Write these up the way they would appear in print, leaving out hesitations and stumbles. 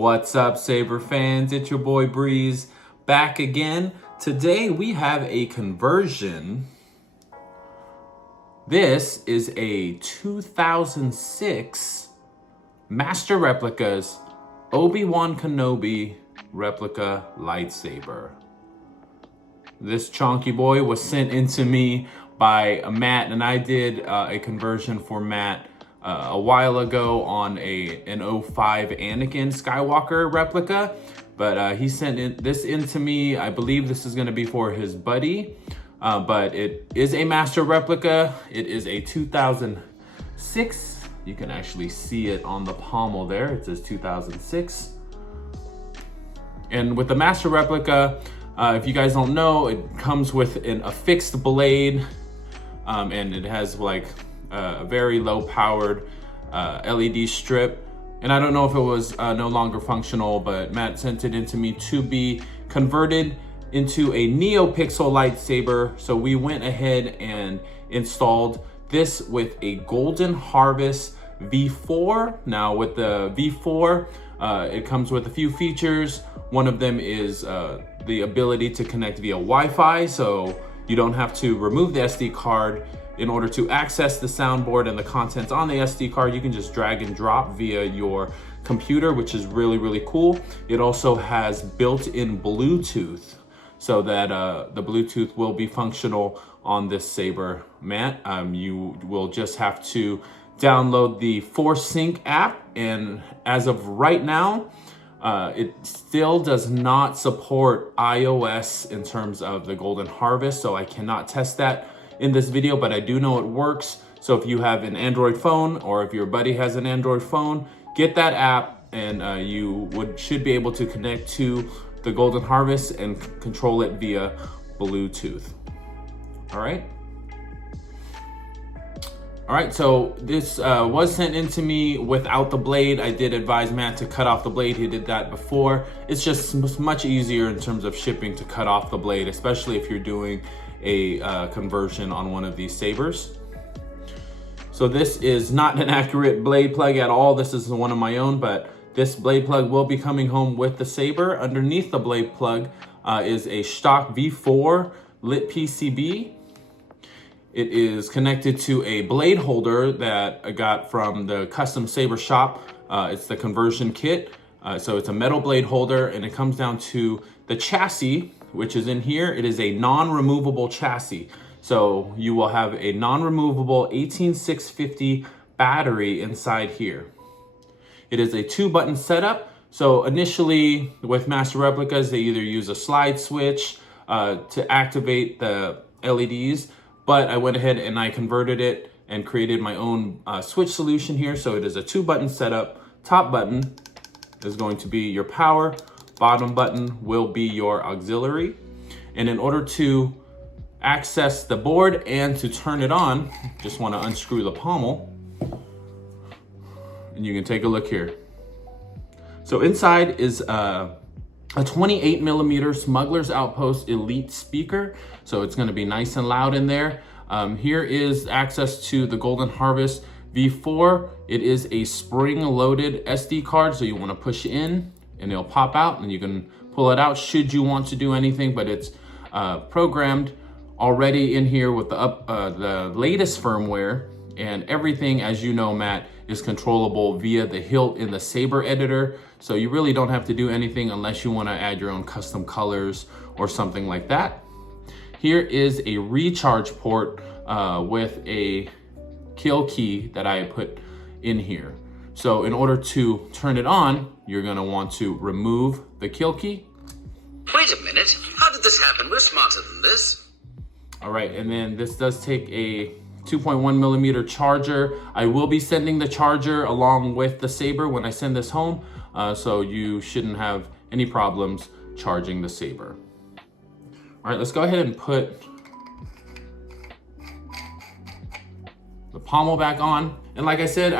What's up, Saber fans? It's your boy Breeze back again. Today we have a conversion. This is a 2006 Master Replicas Obi-Wan Kenobi replica lightsaber. This chonky boy was sent in to me by Matt, and I did a conversion for Matt a while ago on an 05 Anakin Skywalker replica, but he sent this in to me. I believe this is going to be for his buddy, but it is a master replica. It is a 2006. You can actually see it on the pommel there. It says 2006. And with the master replica, if you guys don't know, it comes with a fixed blade, and it has like a very low powered LED strip. And I don't know if it was no longer functional, but Matt sent it in to me to be converted into a Neopixel lightsaber. So we went ahead and installed this with a Golden Harvest V4. Now with the V4, it comes with a few features. One of them is the ability to connect via Wi-Fi, so you don't have to remove the SD card in order to access the soundboard and the contents on the SD card. You can just drag and drop via your computer, which is really, really cool. It also has built-in Bluetooth, so that the Bluetooth will be functional on this Saber, Matt. You will just have to download the ForceSync app, and as of right now, it still does not support iOS in terms of the Golden Harvest, so I cannot test that in this video, but I do know it works. So if you have an Android phone, or if your buddy has an Android phone, get that app, and you should be able to connect to the Golden Harvest and control it via Bluetooth. All right, so this was sent in to me without the blade. I did advise Matt to cut off the blade. He did that before. It's just much easier in terms of shipping to cut off the blade, especially if you're doing a conversion on one of these sabers. So this is not an accurate blade plug at all. This is one of my own, but this blade plug will be coming home with the Saber. Underneath the blade plug is a Shtok V4 lit PCB. It is connected to a blade holder that I got from the custom Saber shop. It's the conversion kit. So it's a metal blade holder, and it comes down to the chassis, which is in here. It is a non-removable chassis. So you will have a non-removable 18650 battery inside here. It is a 2-button setup. So initially with Master Replicas, they either use a slide switch to activate the LEDs, but I went ahead and I converted it and created my own switch solution here. So it is a 2-button setup. Top button is going to be your power. Bottom button will be your auxiliary. And in order to access the board and to turn it on, just want to unscrew the pommel. And you can take a look here. So inside is a 28mm Smuggler's Outpost Elite speaker. So it's going to be nice and loud in there. Here is access to the Golden Harvest V4. It is a spring-loaded SD card, so you want to push in and it'll pop out, and you can pull it out should you want to do anything, but it's programmed already in here with the latest firmware, and everything, as you know, Matt, is controllable via the hilt in the Saber editor. So you really don't have to do anything unless you want to add your own custom colors or something like that. Here is a recharge port with a kill key that I put in here. So in order to turn it on, you're gonna want to remove the kill key. Wait a minute, how did this happen? We're smarter than this. All right, and then this does take a 2.1mm charger. I will be sending the charger along with the Saber when I send this home, so you shouldn't have any problems charging the Saber. All right, let's go ahead and put the pommel back on. And like I said,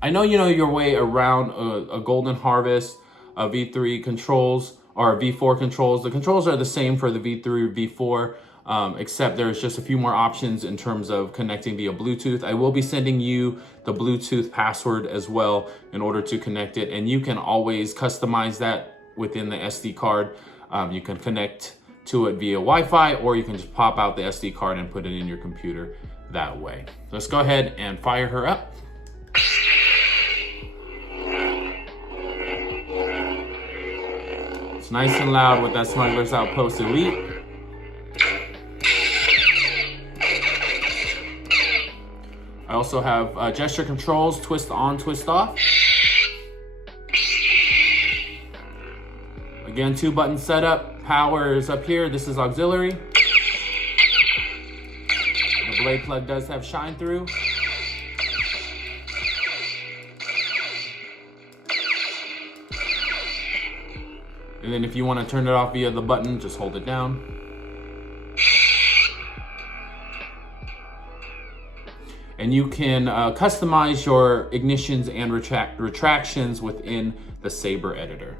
I know you know your way around a Golden Harvest, V3 controls, or V4 controls. The controls are the same for the V3 or V4. except there's just a few more options in terms of connecting via Bluetooth. I will be sending you the Bluetooth password as well in order to connect it, and you can always customize that within the SD card. You can connect to it via Wi-Fi, or you can just pop out the SD card and put it in your computer that way. Let's go ahead and fire her up. It's nice and loud with that Smuggler's Outpost Elite. I also have gesture controls, twist on, twist off. Again, 2-button setup. Power is up here. This is auxiliary. The blade plug does have shine through. And then if you want to turn it off via the button, just hold it down. And you can customize your ignitions and retractions within the Saber editor.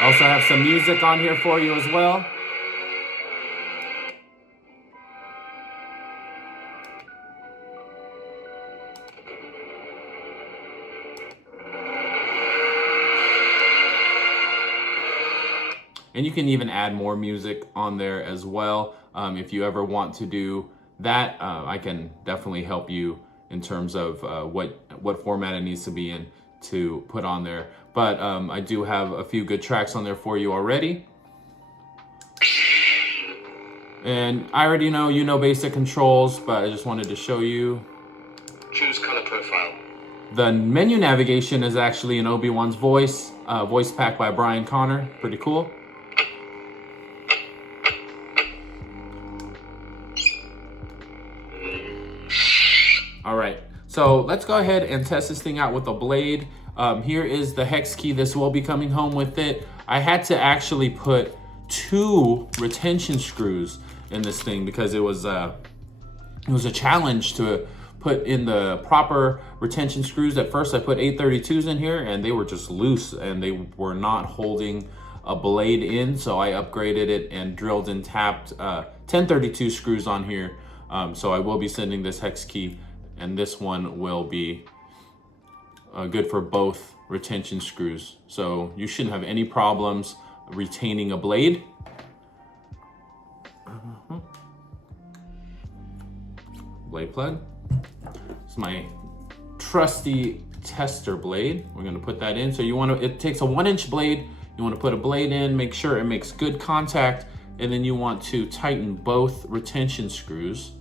I also have some music on here for you as well. And you can even add more music on there as well. If you ever want to do that, I can definitely help you in terms of what format it needs to be in to put on there. But I do have a few good tracks on there for you already. And I already know you know basic controls, but I just wanted to show you. Choose color profile. The menu navigation is actually in Obi-Wan's voice, voice pack by Brian Connor. Pretty cool. All right, so let's go ahead and test this thing out with a blade. Here is the hex key. This will be coming home with it. I had to actually put 2 retention screws in this thing because it was a challenge to put in the proper retention screws. At first I put 832s in here and they were just loose and they were not holding a blade in. So I upgraded it and drilled and tapped 1032 screws on here. So I will be sending this hex key, and this one will be good for both retention screws. So you shouldn't have any problems retaining a blade. Blade plug. It's my trusty tester blade. We're gonna put that in. So you wanna, it takes a 1-inch blade. You wanna put a blade in, make sure it makes good contact, and then you want to tighten both retention screws.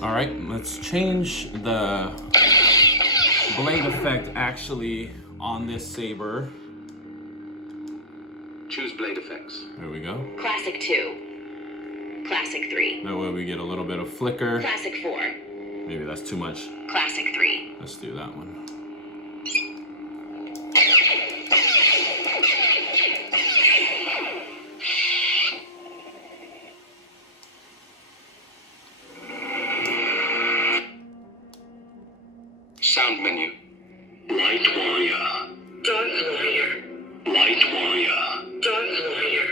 All right, let's change the blade effect actually on this Saber. Choose blade effects. There we go. Classic 2. Classic 3. That way we get a little bit of flicker. Classic 4. Maybe that's too much. Classic 3. Let's do that one. Sound menu. Light warrior. Dark warrior. Light warrior. Dark warrior.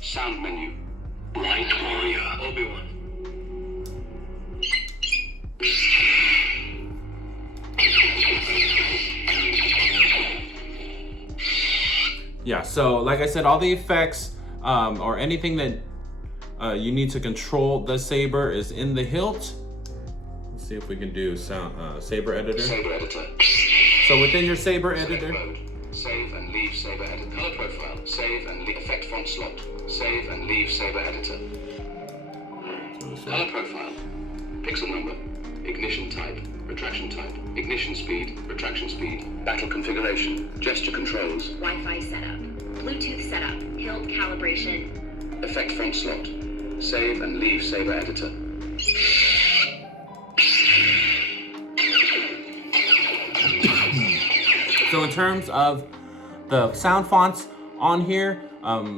Sound menu. Light warrior. Obi-Wan. Yeah, so like I said, all the effects or anything that you need to control the Saber is in the hilt. Let's see if we can do Saber editor. Saber editor. So within your Saber Select editor, mode. Save and leave Saber editor. Color profile. Save and leave effect font slot. Save and leave Saber editor. Color profile. Pixel number, ignition type, retraction type, ignition speed, retraction speed, battle configuration, gesture controls, Wi-Fi setup. Bluetooth setup. Hilt calibration. effect font slot, save and leave Saber editor. So in terms of the sound fonts on here,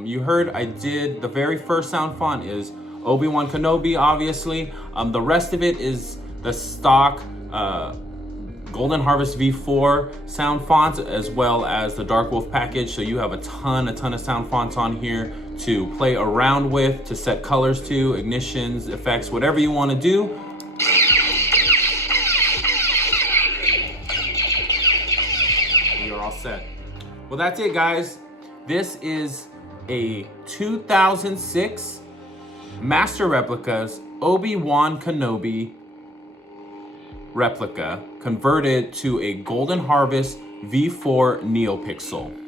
you heard I did the very first sound font is Obi-Wan Kenobi, obviously. The rest of it is the stock Golden Harvest V4 sound fonts, as well as the Dark Wolf package. So you have a ton of sound fonts on here to play around with, to set colors to, ignitions, effects, whatever you want to do. You're all set. Well, that's it, guys. This is a 2006 Master Replicas Obi-Wan Kenobi replica converted to a Golden Harvest V4 Neopixel.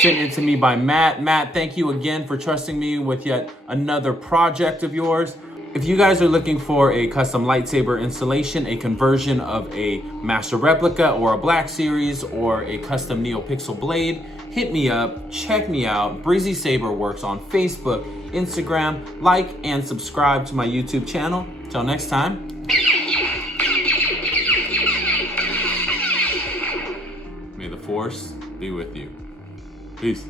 Sent it to me by Matt. Matt, thank you again for trusting me with yet another project of yours. If you guys are looking for a custom lightsaber installation, a conversion of a Master Replica or a Black Series or a custom Neopixel blade, hit me up, check me out. Breezy Saber works on Facebook, Instagram. Like and subscribe to my YouTube channel. Till next time. May the Force be with you. Peace.